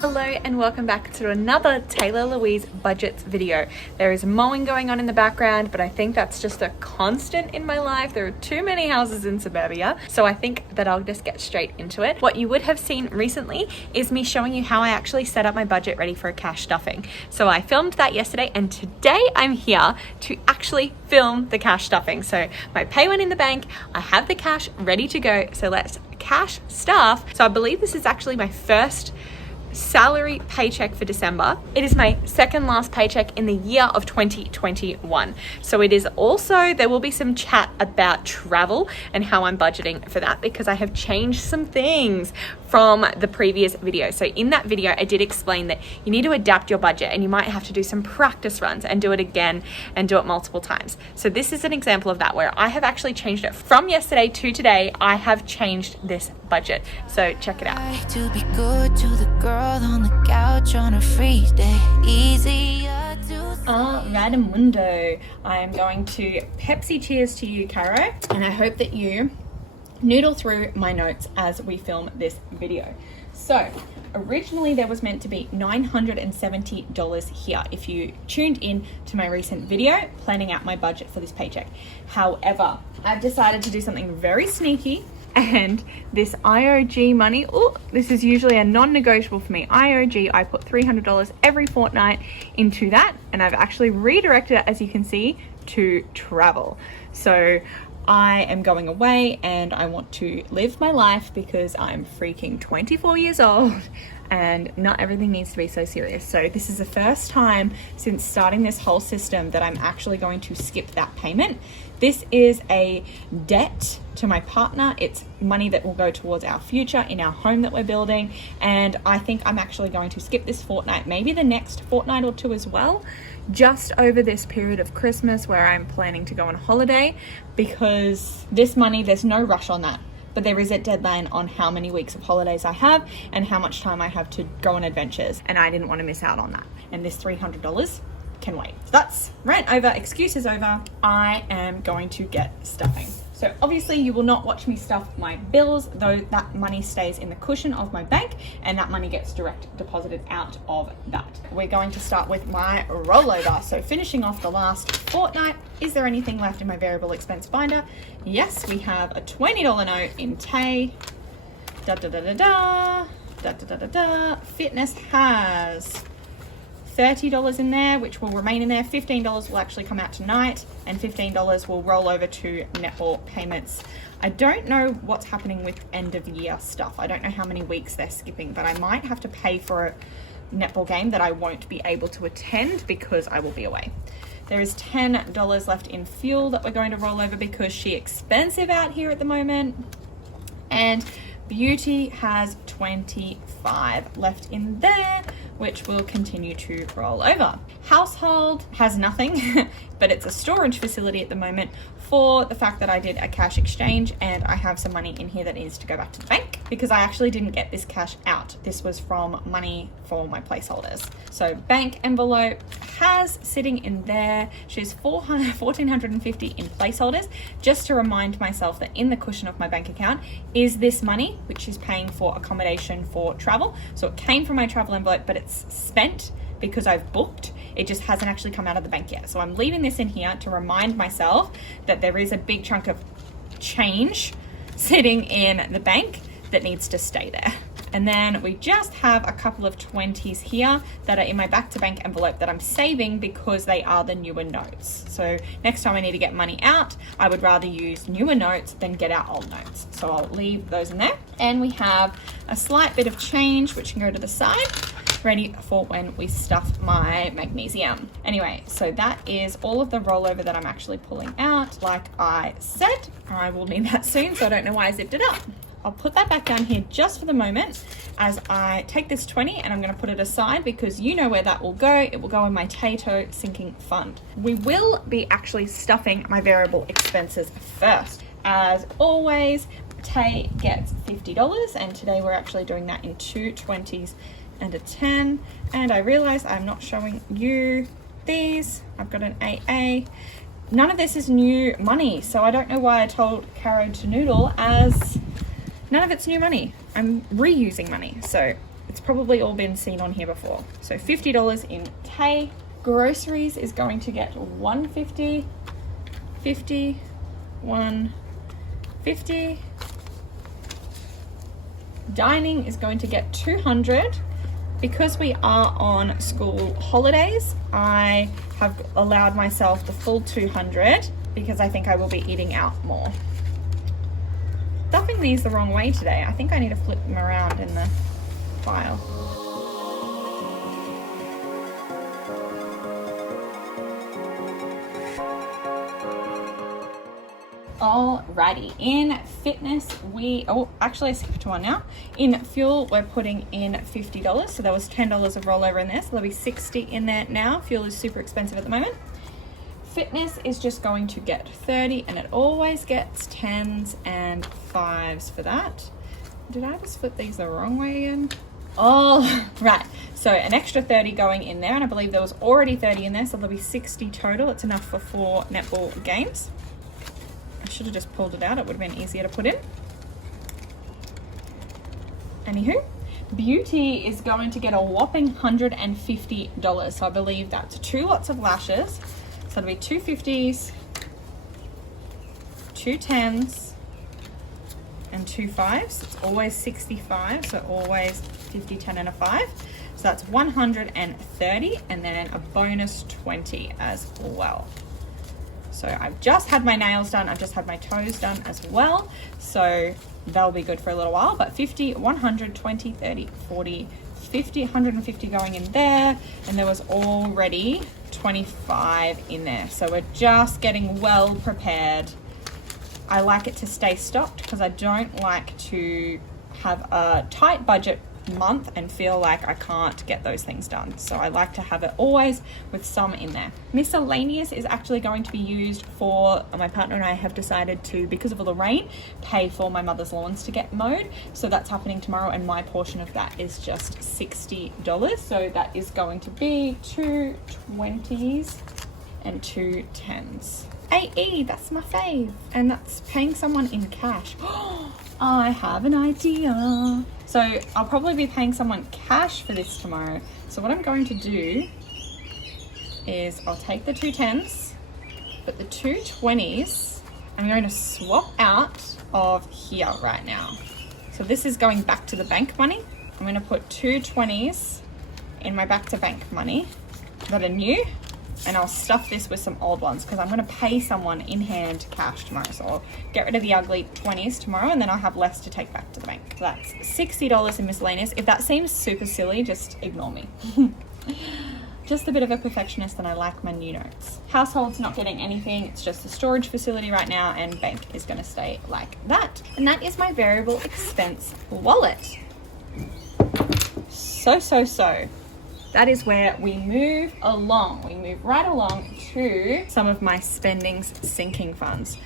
Hello and welcome back to another Taylor Louise budgets video. There is mowing going on in the background, but I think that's just a constant in my life. There are too many houses in suburbia, so I think that I'll just get straight into it. What you would have seen recently is me showing you how I actually set up my budget ready for a cash stuffing. So I filmed that yesterday, and today I'm here to actually film the cash stuffing. So my pay went in the bank, I have the cash ready to go, so let's cash stuff. So I believe this is actually my first salary paycheck for December. It is my second last paycheck in the year of 2021. So it is also, there will be some chat about travel and how I'm budgeting for that, because I have changed some things from the previous video. So in that video, I did explain that you need to adapt your budget and you might have to do some practice runs and do it again and do it multiple times. So this is an example of that, where I have actually changed it from yesterday to today. I have changed this budget. So check it out. To be good to the girl on the couch on a free day, easier to Radamundo. I am going to Pepsi cheers to you, Caro, and I hope that you noodle through my notes as we film this video. So originally there was meant to be $970 here if you tuned in to my recent video planning out my budget for this paycheck. However, I've decided to do something very sneaky, and this IOG money, this is usually a non-negotiable for me. IOG, I put $300 every fortnight into that, and I've actually redirected it, as you can see, to travel. So I am going away and I want to live my life because I'm freaking 24 years old and not everything needs to be so serious. So this is the first time since starting this whole system that I'm actually going to skip that payment. This is a debt to my partner. It's money that will go towards our future in our home that we're building. And I think I'm actually going to skip this fortnight, maybe the next fortnight or two as well, just over this period of Christmas where I'm planning to go on holiday, because this money, there's no rush on that. But there is a deadline on how many weeks of holidays I have and how much time I have to go on adventures. And I didn't want to miss out on that. And this $300 can wait. So that's rant over, excuses over. I am going to get stuffing. So obviously you will not watch me stuff my bills, though that money stays in the cushion of my bank and that money gets direct deposited out of that. We're going to start with my rollover. So finishing off the last fortnight, is there anything left in my variable expense binder? Yes, we have a $20 note in Tay. Fitness has $30 in there, which will remain in there. $15 will actually come out tonight, and $15 will roll over to netball payments. I don't know what's happening with end of year stuff. I don't know how many weeks they're skipping, but I might have to pay for a netball game that I won't be able to attend because I will be away. There is $10 left in fuel that we're going to roll over because she's expensive out here at the moment. And beauty has $25 left in there, which will continue to roll over. Household has nothing, but it's a storage facility at the moment for the fact that I did a cash exchange and I have some money in here that needs to go back to the bank because I actually didn't get this cash out. This was from money for my placeholders. So bank envelope has sitting in there, she's $1,450 in placeholders, just to remind myself that in the cushion of my bank account is this money, which is paying for accommodation for travel. So it came from my travel envelope, but it's spent because I've booked. It just hasn't actually come out of the bank yet. So I'm leaving this in here to remind myself that there is a big chunk of change sitting in the bank that needs to stay there. And then we just have a couple of 20s here that are in my back to bank envelope that I'm saving because they are the newer notes. So next time I need to get money out, I would rather use newer notes than get out old notes. So I'll leave those in there. And we have a slight bit of change, which can go to the side, ready for when we stuff my magnesium. Anyway, so that is all of the rollover that I'm actually pulling out. Like I said, I will need that soon, so I don't know why I zipped it up. I'll put that back down here just for the moment as I take this 20 and I'm going to put it aside because you know where that will go. It will go in my Tayto sinking fund. We will be actually stuffing my variable expenses first. As always, Tay gets $50 and today we're actually doing that in two 20s and a 10. And I realize I'm not showing you these. I've got an AA. None of this is new money, so I don't know why I told Caro to noodle, as none of it's new money. I'm reusing money. So It's probably all been seen on here before. So $50 in Tay. Groceries is going to get $150, $50, $150. Dining is going to get $200. Because we are on school holidays, I have allowed myself the full $200 because I think I will be eating out more. Stuffing these the wrong way today. I think I need to flip them around in the file. Alrighty, in fitness actually I skipped one now. In fuel, we're putting in $50. So there was $10 of rollover in there, so there'll be $60 in there now. Fuel is super expensive at the moment. Fitness is just going to get $30, and it always gets 10s and 5s for that. Did I just flip these the wrong way again? Oh, right. So an extra 30 going in there, and I believe there was already 30 in there, so there'll be 60 total. It's enough for 4 netball games. I should have just pulled it out. It would have been easier to put in. Anywho, beauty is going to get a whopping $150. So I believe that's 2 lots of lashes. So it'll be 2 50s, 2 10s, and 2 5s. It's always 65, so always 50, 10, and a 5. So that's 130, and then a bonus 20 as well. So I've just had my nails done. I've just had my toes done as well. So they'll be good for a little while. But 50, 100, 20, 30, 40, 50, 150 going in there. And there was already 25 in there. So we're just getting well prepared. I like it to stay stocked because I don't like to have a tight budget month and feel like I can't get those things done. So I like to have it always with some in there. Miscellaneous is actually going to be used for, my partner and I have decided to, because of all the rain, pay for my mother's lawns to get mowed. So that's happening tomorrow, and my portion of that is just $60. So that is going to be 2 20s and 2 10s. AE, that's my fave. And that's paying someone in cash. I have an idea. So I'll probably be paying someone cash for this tomorrow. So what I'm going to do is I'll take the 2 10s, but the 2 20s, I'm going to swap out of here right now. So this is going back to the bank money. I'm going to put 2 20s in my back to bank money that are new, and I'll stuff this with some old ones because I'm going to pay someone in hand cash tomorrow. So I'll get rid of the ugly 20s tomorrow, and then I'll have less to take back to the bank. So that's $60 in miscellaneous. If that seems super silly, just ignore me. Just a bit of a perfectionist, and I like my new notes. Household's not getting anything. It's just a storage facility right now, and bank is going to stay like that. And that is my variable expense wallet. So. That is where we move along. We move right along to some of my spendings sinking funds.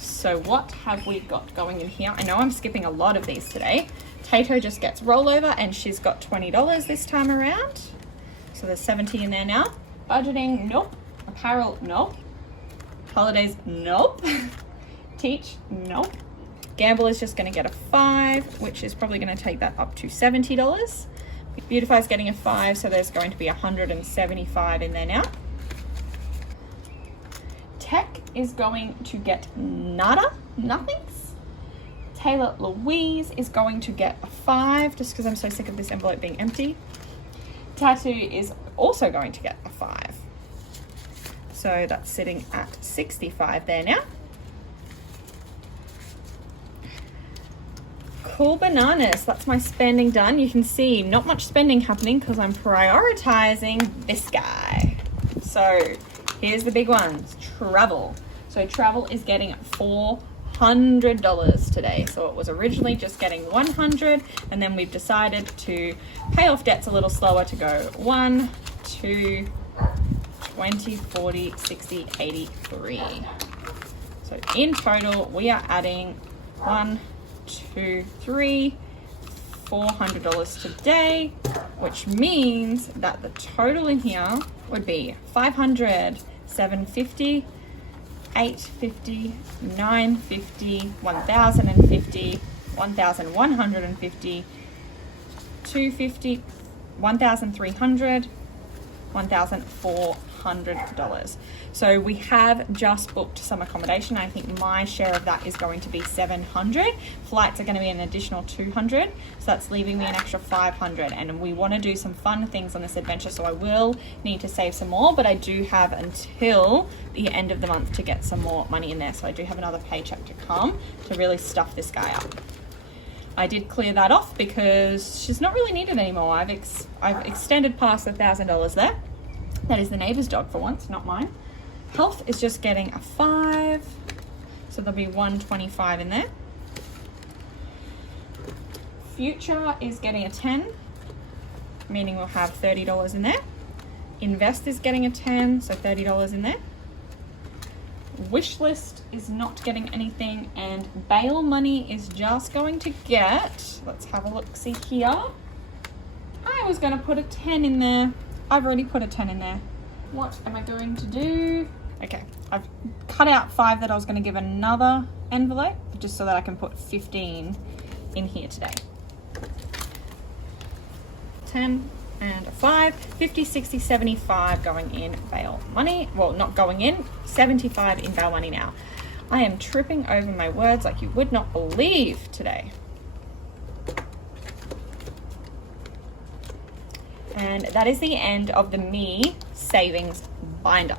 So what have we got going in here? I know I'm skipping a lot of these today. Tayto just gets rollover, and she's got $20 this time around. So there's 70 in there now. Budgeting, nope. Apparel, nope. Holidays, nope. Teach, nope. Gamble is just gonna get a 5, which is probably gonna take that up to $70. Beautify is getting a 5, so there's going to be 175 in there now. Tech is going to get nothings. Taylor Louise is going to get a 5, just because I'm so sick of this envelope being empty. Tattoo is also going to get a 5. So that's sitting at 65 there now. Cool bananas, that's my spending done. You can see not much spending happening because I'm prioritizing this guy. So here's the big ones. Travel. So travel is getting $400 today. So it was originally just getting 100, and then we've decided to pay off debts a little slower to go 1, 2, 20, 40, 60, 83. So in total, we are adding 1, 2, 3, $400 today, which means that the total in here would be 500, 750, 850, 950, 1050, 1150, $250, $1,300, $1,400. So we have just booked some accommodation. I think my share of that is going to be $700. Flights are going to be an additional $200, so that's leaving me an extra $500. And we want to do some fun things on this adventure, so I will need to save some more, but I do have until the end of the month to get some more money in there. So I do have another paycheck to come to really stuff this guy up. I did clear that off because she's not really needed anymore. I've extended past $1,000 there. That is the neighbor's dog for once, not mine. Health is just getting a 5, so there'll be 125 in there. Future is getting a 10, meaning we'll have $30 in there. Invest is getting a 10, so $30 in there. Wish list is not getting anything, and bail money is just going to get, let's have a look, see here. I was going to put a 10 in there. I've already put a 10 in there. What am I going to do? Okay, I've cut out 5 that I was going to give another envelope, just so that I can put 15 in here today. 10 and a 5, 50, 60, 75 going in bail money. Well, not going in, 75 in bail money now. I am tripping over my words like you would not believe today. And that is the end of the me savings binder.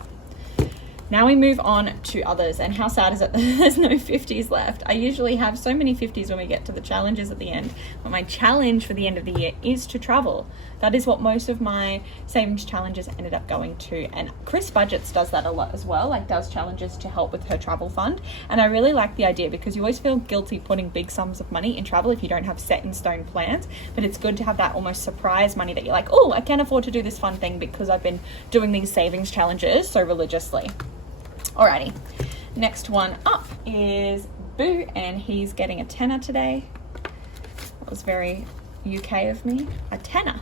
Now we move on to others, and how sad is it that there's no 50s left? I usually have so many 50s when we get to the challenges at the end, but my challenge for the end of the year is to travel. That is what most of my savings challenges ended up going to, and Chris Budgets does that a lot as well, like does challenges to help with her travel fund. And I really like the idea because you always feel guilty putting big sums of money in travel if you don't have set in stone plans, but it's good to have that almost surprise money that you're like, oh, I can afford to do this fun thing because I've been doing these savings challenges so religiously. Alrighty, next one up is Boo, and he's getting a tenner today. That was very UK of me, a tenner.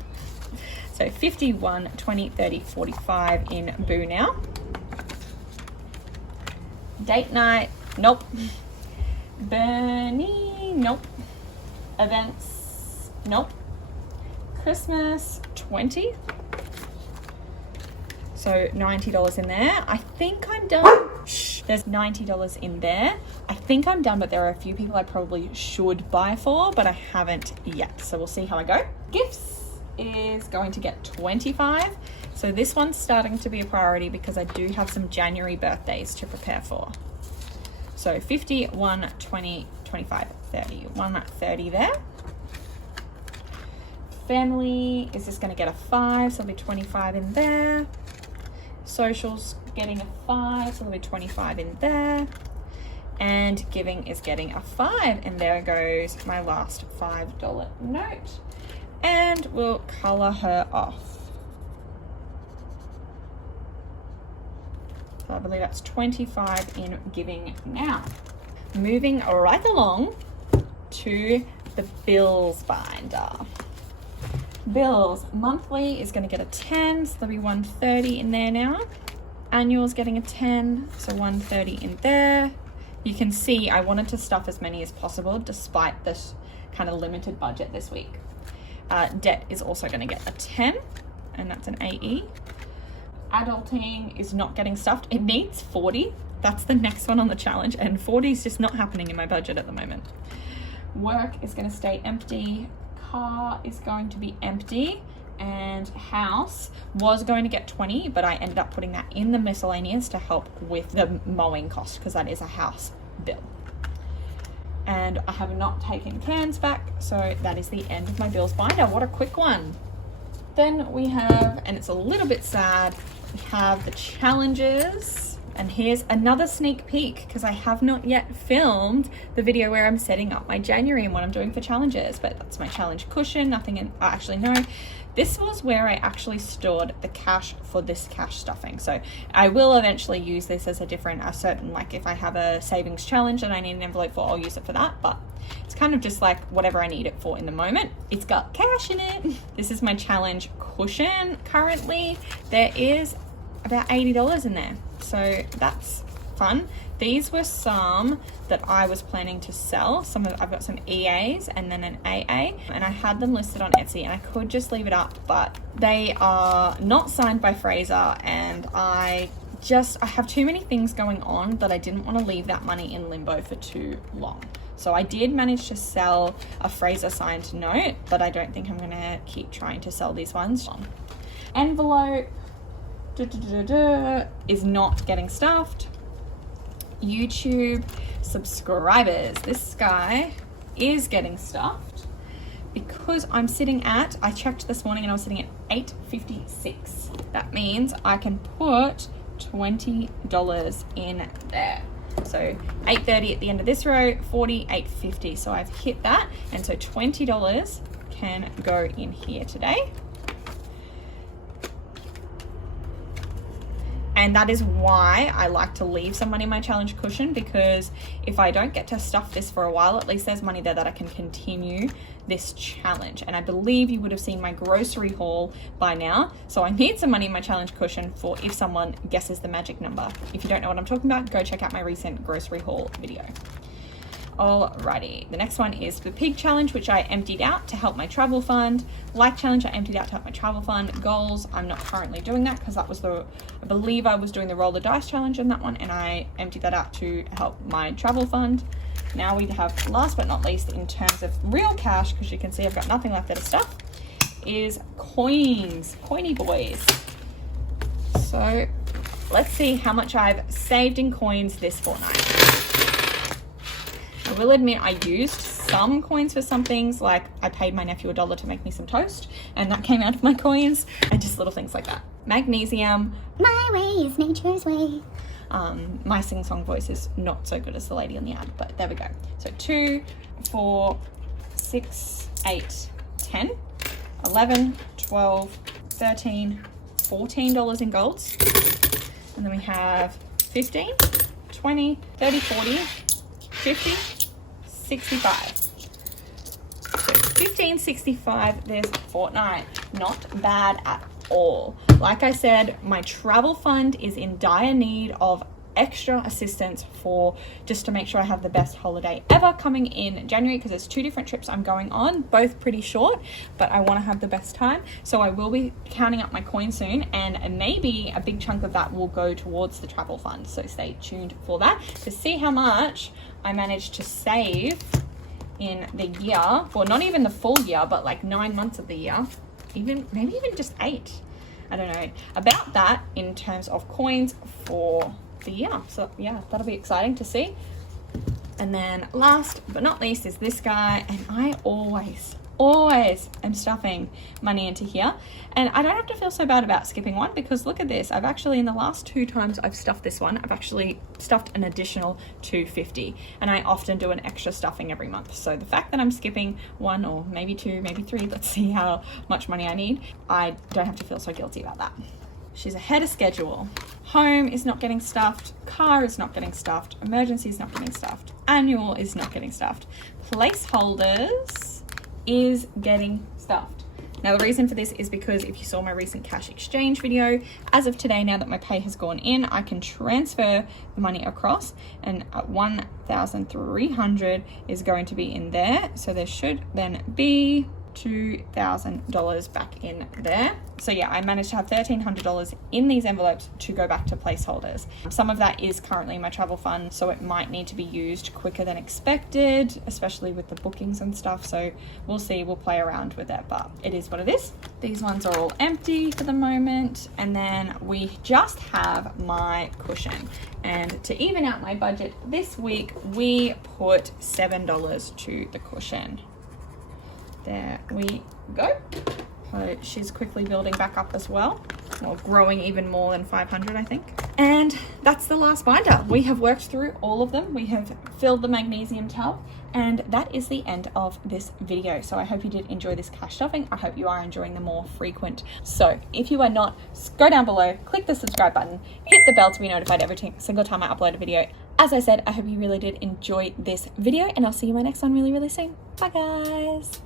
So 51, 20, 30, 45 in Boo now. Date night, nope. Bernie, nope. Events, nope. Christmas, 20. So $90 in there. I think I'm done. Shh. There's $90 in there. I think I'm done, but there are a few people I probably should buy for, but I haven't yet. So we'll see how I go. Gifts is going to get 25. So this one's starting to be a priority because I do have some January birthdays to prepare for. So 50, 1, 20, 25, 30. 130 there. Family is just going to get a 5, so there'll be 25 in there. Socials getting a 5, so there'll be 25 in there. And giving is getting a 5, and there goes my last $5 note. And we'll color her off. So I believe that's 25 in giving now. Moving right along to the bills binder. Bills monthly is going to get a 10, so there'll be 130 in there now. Annual's getting a 10, so 130 in there. You can see I wanted to stuff as many as possible despite this kind of limited budget this week. Debt is also going to get a 10, and that's an AE. Adulting is not getting stuffed. It needs 40. That's the next one on the challenge, and 40 is just not happening in my budget at the moment. Work is going to stay empty. Car is going to be empty, and house was going to get 20, but I ended up putting that in the miscellaneous to help with the mowing cost because that is a house bill. And I have not taken cans back, so that is the end of my bills binder. What a quick one. Then we have, and it's a little bit sad, we have the challenges. And here's another sneak peek because I have not yet filmed the video where I'm setting up my January and what I'm doing for challenges, but that's my challenge cushion, nothing in, actually no. This was where I actually stored the cash for this cash stuffing. So I will eventually use this as a certain, like if I have a savings challenge that I need an envelope for, I'll use it for that. But it's kind of just like whatever I need it for in the moment. It's got cash in it. This is my challenge cushion currently. There is about $80 in there. So that's fun. These were some that I was planning to sell. I've got some EAs and then an AA, and I had them listed on Etsy, and I could just leave it up, but they are not signed by Fraser, and I have too many things going on that I didn't want to leave that money in limbo for too long. So I did manage to sell a Fraser signed note, but I don't think I'm going to keep trying to sell these ones. Envelope is not getting stuffed. YouTube subscribers, this guy is getting stuffed because I'm sitting at, I checked this morning and I was sitting at 856. That means I can put $20 in there. So 830 at the end of this row, 40, 850. So I've hit that, and so $20 can go in here today. And that is why I like to leave some money in my challenge cushion, because if I don't get to stuff this for a while, at least there's money there that I can continue this challenge. And I believe you would have seen my grocery haul by now. So I need some money in my challenge cushion for if someone guesses the magic number. If you don't know what I'm talking about, go check out my recent grocery haul video. Alrighty, the next one is the pig challenge, which I emptied out to help my travel fund. Like challenge, I emptied out to help my travel fund. Goals, I'm not currently doing that because that was I believe I was doing the roll the dice challenge in that one, and I emptied that out to help my travel fund. Now we have, last but not least, in terms of real cash, because you can see I've got nothing left there to stuff, is coins, coiny boys. So let's see how much I've saved in coins this fortnight. I will admit I used some coins for some things, like I paid my nephew $1 to make me some toast, and that came out of my coins, and just little things like that. Magnesium. My way is nature's way. My sing-song voice is not so good as the lady on the ad, but there we go. So 2, 4, 6, 8, 10, 11, 12, 13, $14 in golds. And then we have 15, 20, 30, 40, 50, 65. So 1565 this fortnight. Not bad at all. Like I said, my travel fund is in dire need of extra assistance for just to make sure I have the best holiday ever coming in January, because there's 2 different trips I'm going on, both pretty short, but I want to have the best time. So I will be counting up my coins soon, and maybe a big chunk of that will go towards the travel fund. So stay tuned for that to see how much I managed to save in the year, or not even the full year, but like 9 months of the year, maybe even just 8. I don't know about that in terms of coins for the year. So yeah, that'll be exciting to see. And then last but not least is this guy, and I always am stuffing money into here, and I don't have to feel so bad about skipping one, because look at this. I've actually, in the last 2 times I've stuffed this one, I've actually stuffed an additional $250, and I often do an extra stuffing every month. So the fact that I'm skipping 1 or maybe 2, maybe 3, let's see how much money I need, I don't have to feel so guilty about that. She's ahead of schedule. Home is not getting stuffed. Car is not getting stuffed. Emergency is not getting stuffed. Annual is not getting stuffed. Placeholders is getting stuffed. Now the reason for this is because if you saw my recent cash exchange video, as of today, now that my pay has gone in, I can transfer the money across, and 1,300 is going to be in there. So there should then be $2,000 back in there. So yeah, I managed to have $1,300 in these envelopes to go back to placeholders. Some of that is currently in my travel fund, so it might need to be used quicker than expected, especially with the bookings and stuff. So we'll see, we'll play around with it, but it is what it is. These ones are all empty for the moment. And then we just have my cushion. And to even out my budget this week, we put $7 to the cushion. There we go. So she's quickly building back up as well, or growing even more than 500, I think. And that's the last binder. We have worked through all of them. We have filled the magnesium tub, and that is the end of this video. So I hope you did enjoy this cash stuffing. I hope you are enjoying the more frequent. So if you are not, go down below, click the subscribe button, hit the bell to be notified every single time I upload a video. As I said, I hope you really did enjoy this video, and I'll see you in my next one really, really soon. Bye guys.